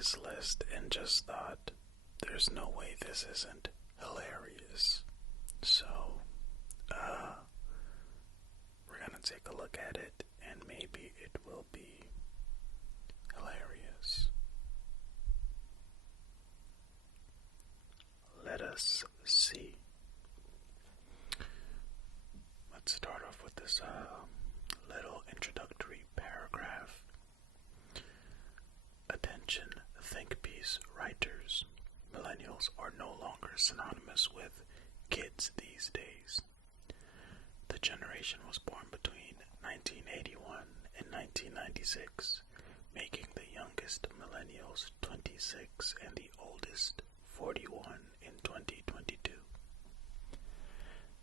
this list and just thought, there's no way this isn't hilarious. So, we're gonna take a look at it, and maybe it will be hilarious. Let us see. Let's start off with this little introductory paragraph. Attention, think piece writers. Millennials are no longer synonymous with kids these days. The generation was born between 1981 and 1996, making the youngest millennials 26 and the oldest 41 in 2022.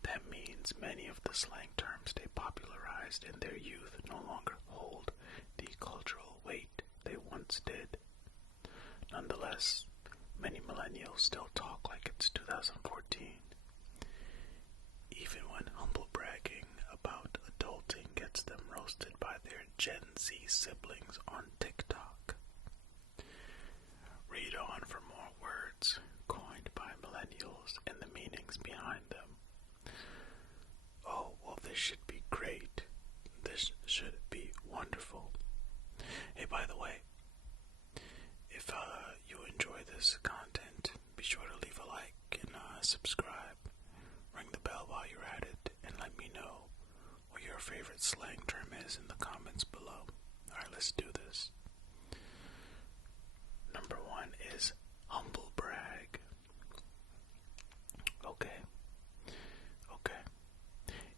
That means many of the slang terms they popularized in their youth no longer hold the cultural weight they once did. Nonetheless, many millennials still talk like it's 2014, even when humble bragging about adulting gets them roasted by their Gen Z siblings on TikTok. Read on for more words coined by millennials and the meanings behind them. Oh, well, this should be great. This should be wonderful. Hey, by the way, if you enjoy this content, be sure to leave a like and subscribe. Ring the bell while you're at it, and let me know what your favorite slang term is in the comments below. Alright, let's do this. Number 1 is humble brag. Okay.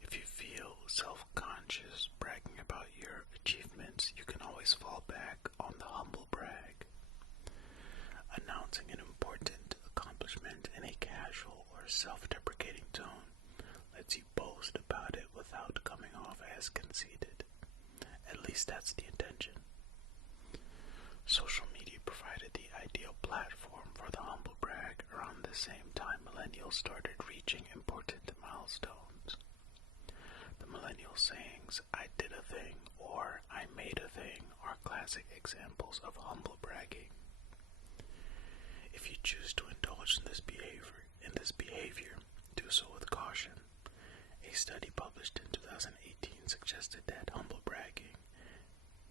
If you feel self-conscious bragging about your achievements, you can always fall back on the humble brag. Announcing an important accomplishment in a casual or self-deprecating tone lets you boast about it without coming off as conceited. At least that's the intention. Social media provided the ideal platform for the humble brag around the same time millennials started reaching important milestones. The millennial sayings, "I did a thing" or "I made a thing" are classic examples of humble bragging. If you choose to indulge in this behavior, do so with caution. A study published in 2018 suggested that humble bragging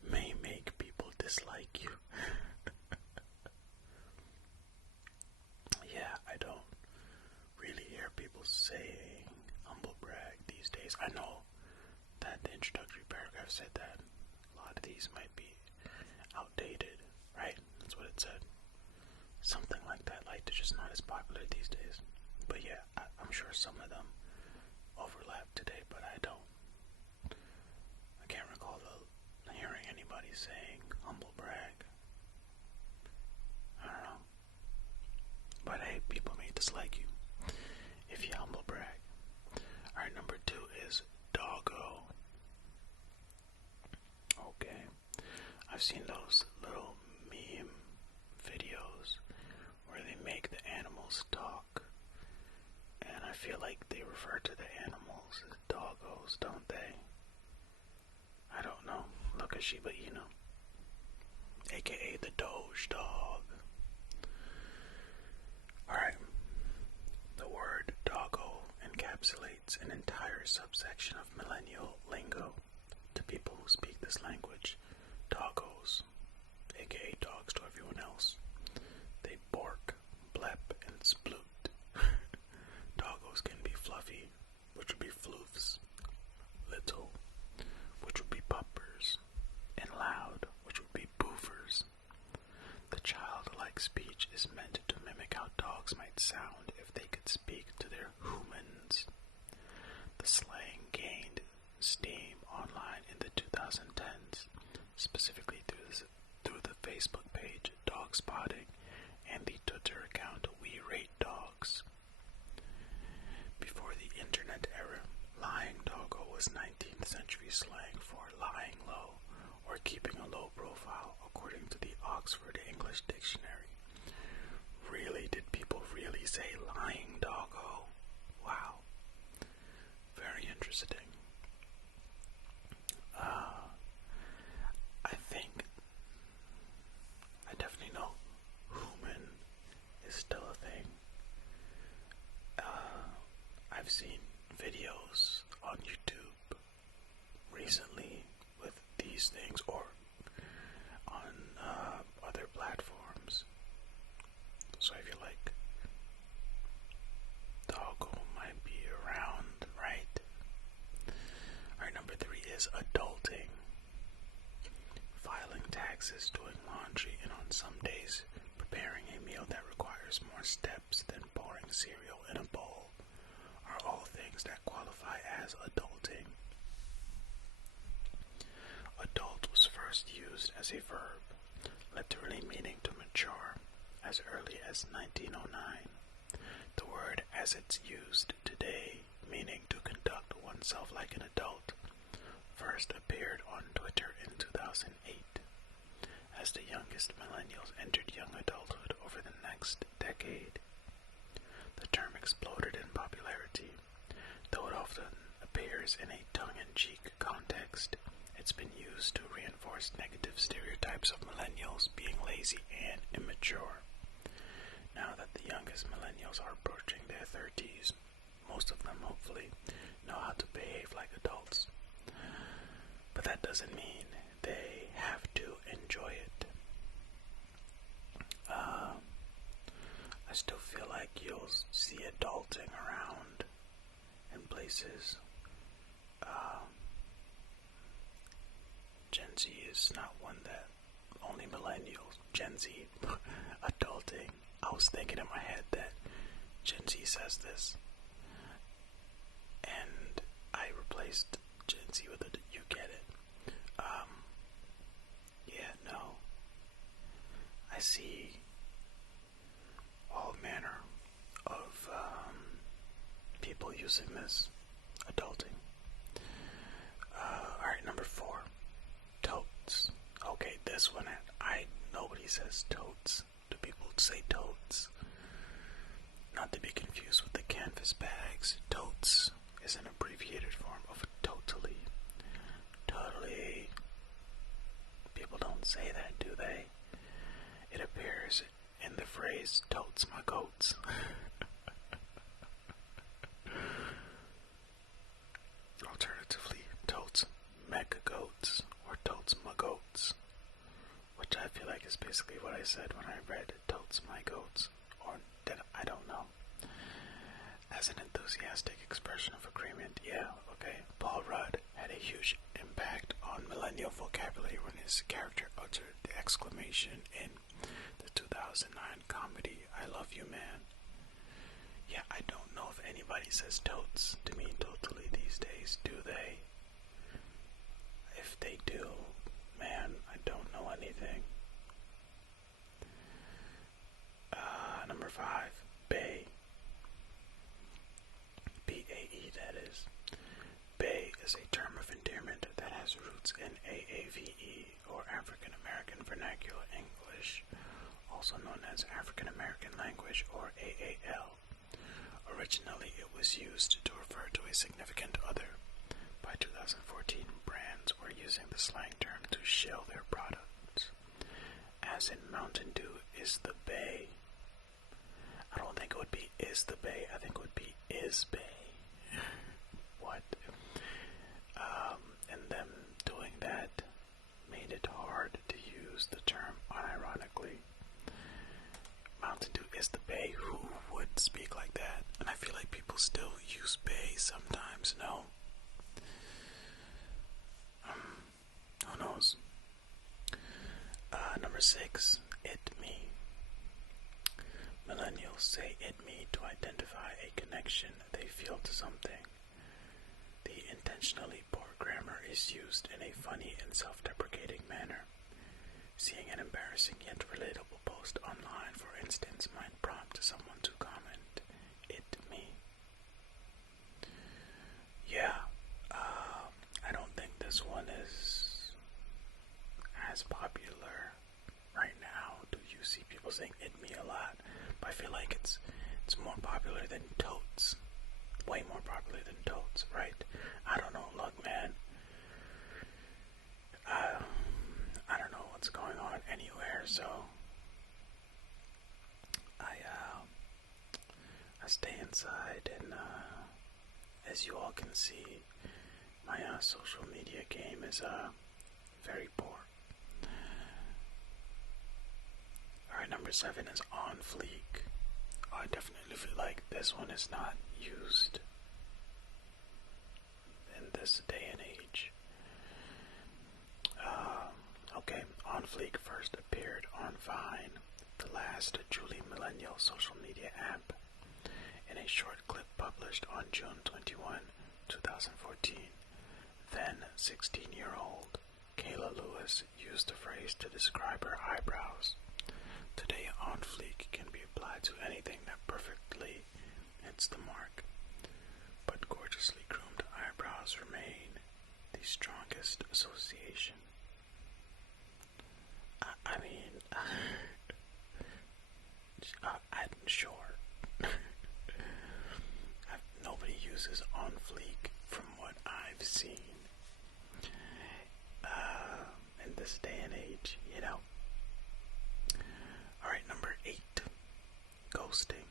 may make people dislike you. Yeah, I don't really hear people saying humble brag these days. I know that the introductory paragraph said that a lot of these might be outdated, right? That's what it said. Something like that, like they're just not as popular these days. But yeah, I'm sure some of them overlap today, but I can't recall hearing anybody saying humble brag. I don't know. But hey, people may dislike you if you humble brag. Alright, number 2 is Doggo. Okay. I've seen those little meme videos where they make the animals talk, and I feel like they refer to the animals as doggos, don't they? I don't know. Look at Shiba Inu, aka the Doge dog. Alright. The word doggo encapsulates an entire subsection of millennial lingo. To people who speak this language, doggos, aka dogs to everyone else, they bark, blep, and sploot. Doggos can be fluffy, which would be floofs, little, which would be puppers, and loud, which would be boofers. The childlike speech is meant to mimic how dogs might sound if they could speak to their humans. The slang gained steam online in the 2010s, specifically through the Facebook page Dog Spotting and the Twitter account We Rate Dogs. Before the internet era, lying doggo was 19th century slang for lying low or keeping a low profile, according to the Oxford English Dictionary. Really? Did people really say lying doggo? Wow. Very interesting. I think I definitely know requires more steps than pouring cereal in a bowl are all things that qualify as adulting. Adult was first used as a verb, literally meaning to mature, as early as 1909. The word as it's used today, meaning to conduct oneself like an adult, first appeared on Twitter in 2008. As the youngest millennials entered young adulthood over the next decade, the term exploded in popularity. Though it often appears in a tongue-in-cheek context, it's been used to reinforce negative stereotypes of millennials being lazy and immature. Now that the youngest millennials are approaching their 30s, most of them hopefully know how to behave like adults. But that doesn't mean they have to enjoy it. I still feel like you'll see adulting around in places. Gen Z is not one that only millennials. Gen Z adulting. I was thinking in my head that Gen Z says this, and I replaced Gen Z with a you get it. Yeah, no. I see all manner of people using this adulting. Alright, number 4. Totes. Okay, this one, nobody says totes. Do people say totes? Not to be confused with the canvas bags. Totes is an abbreviated form of totally. Totally. People don't say that, do they? It appears in the phrase totes my goats. Alternatively, totes magoats or totes magoats, which I feel like is basically what I said when I read totes my goats, or did I don't know. As an enthusiastic expression of agreement, yeah, okay. Paul Rudd had a huge impact on millennial vocabulary when his character uttered the exclamation in the 2009 comedy I Love You Man. Yeah, I don't know if anybody says totes to mean totally these days, do they? If they do, man, I don't know anything. Number 5, bae. B-A-E, that is. Bae is a term of endearment that has roots in AAVE, or African American Vernacular English, also known as African American Language, or AAL. Originally, it was used to refer to a significant other. By 2014, brands were using the slang term to shill their products. As in Mountain Dew is the bae. I don't think it would be is the bae, I think it would be is bae. What? And them doing that made it hard to use the term unironically. Mountain Dew is the bae. Who would speak like that? And I feel like people still use bae sometimes, no? Who knows? Number 6, it me. Millennials say it me to identify a connection they feel to something. The intentionally poor grammar is used in a funny and self-deprecating manner. Seeing an embarrassing yet relatable post online, for instance, might prompt someone to comment, it me. Yeah, I don't think this one is as popular right now. Do you see people saying it me a lot? But I feel like it's more popular than totes. Way more popular than totes, right? I don't know. Look, man. I don't know what's going on anywhere, so I stay inside, and as you all can see, my social media game is very poor. Alright, number 7 is on fleek. I definitely feel like this one is not used in this day and age. Okay, on fleek first appeared on Vine, the last as the truly millennial social media app. In a short clip published on June 21, 2014, then 16-year-old Kayla Lewis used the phrase to describe her eyebrows. Today, on fleek can be applied to anything that perfectly hits the mark, but gorgeously groomed eyebrows remain the strongest association. I'm sure. Nobody uses on fleek from what I've seen. In this day and age, you know. Alright, number 8. Ghosting.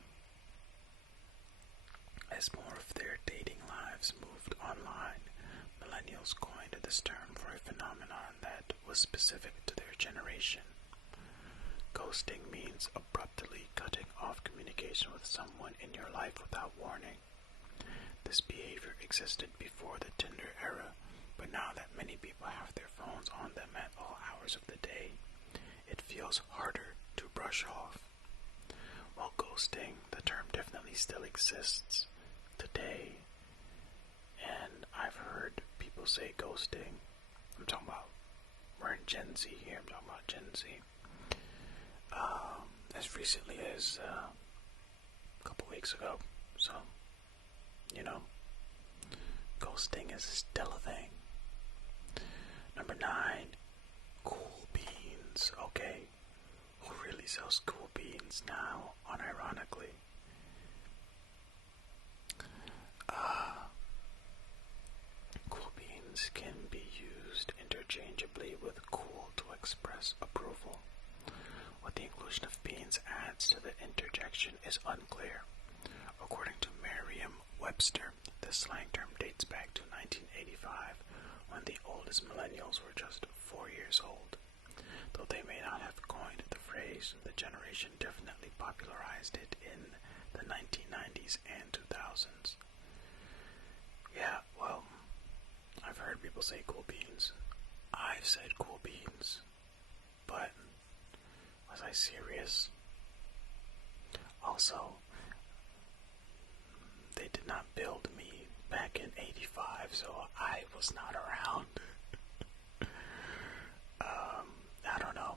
As more of their dating lives moved online, millennials coined this term for a phenomenon that was specific to their generation. Ghosting means abruptly cutting off communication with someone in your life without warning. This behavior existed before the Tinder era, but now that many people have their phones on them at all hours of the day, it feels harder to brush off. While ghosting, the term definitely still exists today, and I've heard people say ghosting. I'm talking about, we're in Gen Z here, I'm talking about Gen Z. As recently as a couple weeks ago, so, you know, ghosting is still a thing. Number 9, cool beans. Okay, who really sells cool beans now, unironically? Cool beans can be used interchangeably with cool to express approval. What the inclusion of beans adds to the interjection is unclear. According to Merriam-Webster, the slang term dates back to 1985, when the oldest millennials were just 4 years old. Though they may not have coined the phrase, the generation definitely popularized it in the 1990s and 2000s. Yeah, well, I've heard people say cool beans. I've said cool beans, but was I serious? Also, they did not build me back in 85, so I was not around. I don't know.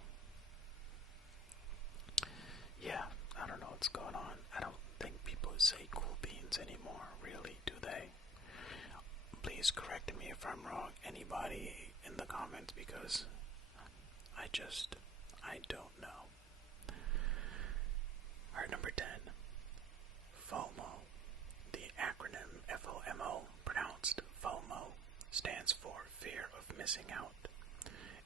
Yeah, I don't know what's going on. I don't think people say cool beans anymore, really, do they? Please correct me if I'm wrong, anybody in the comments, because I don't know. Alright, number 10. FOMO. The acronym FOMO, pronounced FOMO, stands for fear of missing out.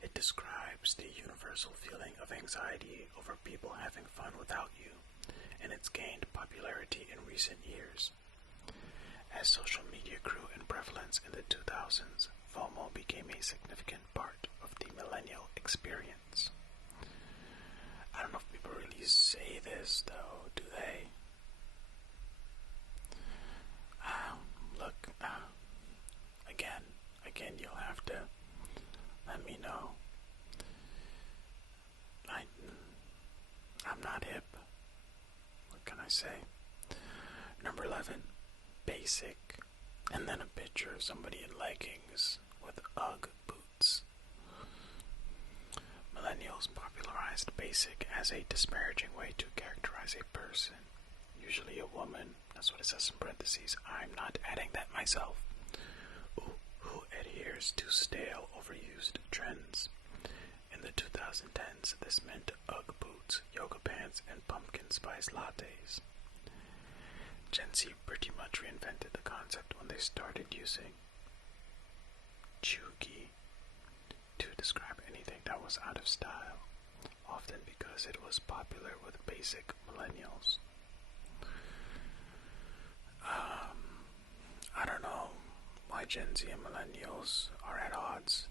It describes the universal feeling of anxiety over people having fun without you, and it's gained popularity in recent years. As social media grew in prevalence in the 2000s, FOMO became a significant part of the millennial experience. I don't know if people really say this, though, do they? Look, again, you'll have to let me know. I'm not hip. What can I say? Number 11, basic, and then a picture of somebody in leggings with Ugg boots. Millennials popularized basic as a disparaging way to characterize a person, usually a woman. That's what it says in parentheses. I'm not adding that myself. Who adheres to stale, overused trends. In the 2010s, this meant Ugg boots, yoga pants, and pumpkin spice lattes. Gen Z pretty much reinvented the concept when they started using chuggy to describe anything that was out of style, often because it was popular with basic millennials. I don't know why Gen Z and millennials are at odds.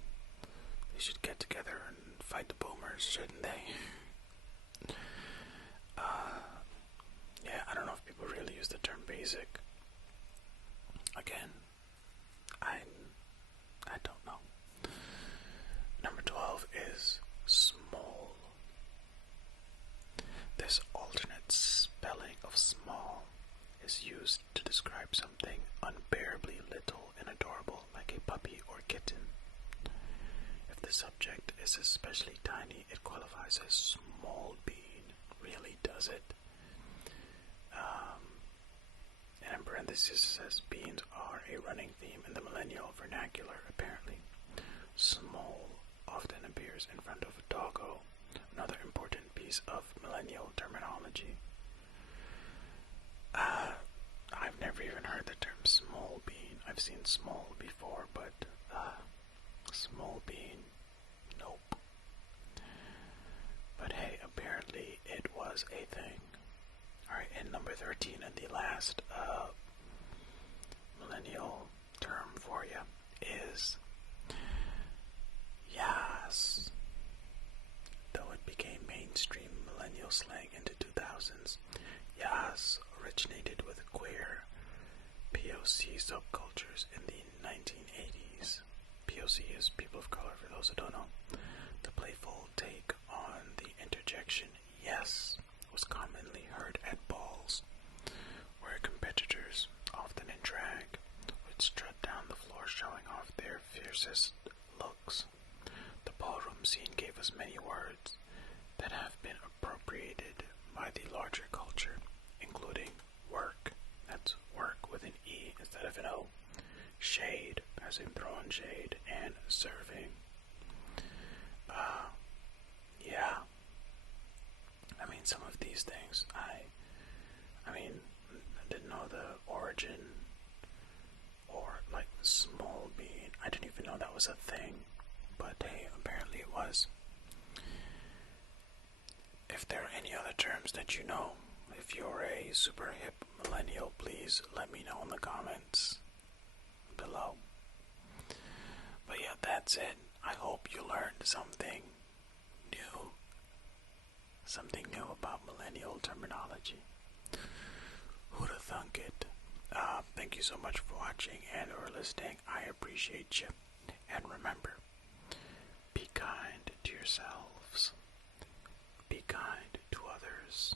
They should get together and fight the boomers, shouldn't they? Yeah, I don't know if people really use the term basic. Again, I don't know. Number 12 is small. This is used to describe something unbearably little and adorable, like a puppy or kitten. If the subject is especially tiny, it qualifies as small bean. Really, does it? And in parentheses says beans are a running theme in the millennial vernacular, apparently. Small often appears in front of doggo, another important piece of millennial terminology. I've never even heard the term small bean. I've seen small before, but small bean, nope. But hey, apparently it was a thing. Alright, and number 13, and the last millennial term for you is yas. Though it became mainstream millennial slang in the 2000s, yas originated with queer POC subcultures in the 1980s. POC is people of color, for those who don't know. The playful take on the interjection yes was commonly heard at balls, where competitors, often in drag, would strut down the floor showing off their fiercest looks. The ballroom scene gave us many words that have been appropriated by the larger culture, including work, that's work with an E instead of an O, shade, as in throwing shade, and serving. Yeah. I mean, some of these things, I didn't know the origin, or like small bean. I didn't even know that was a thing, but hey, apparently it was. If there are any other terms that you know, if you're a super hip millennial, please let me know in the comments below. But yeah, that's it. I hope you learned something new. Something new about millennial terminology. Who'da thunk it? Thank you so much for watching and or listening. I appreciate you. And remember, be kind to yourselves. Be kind to others.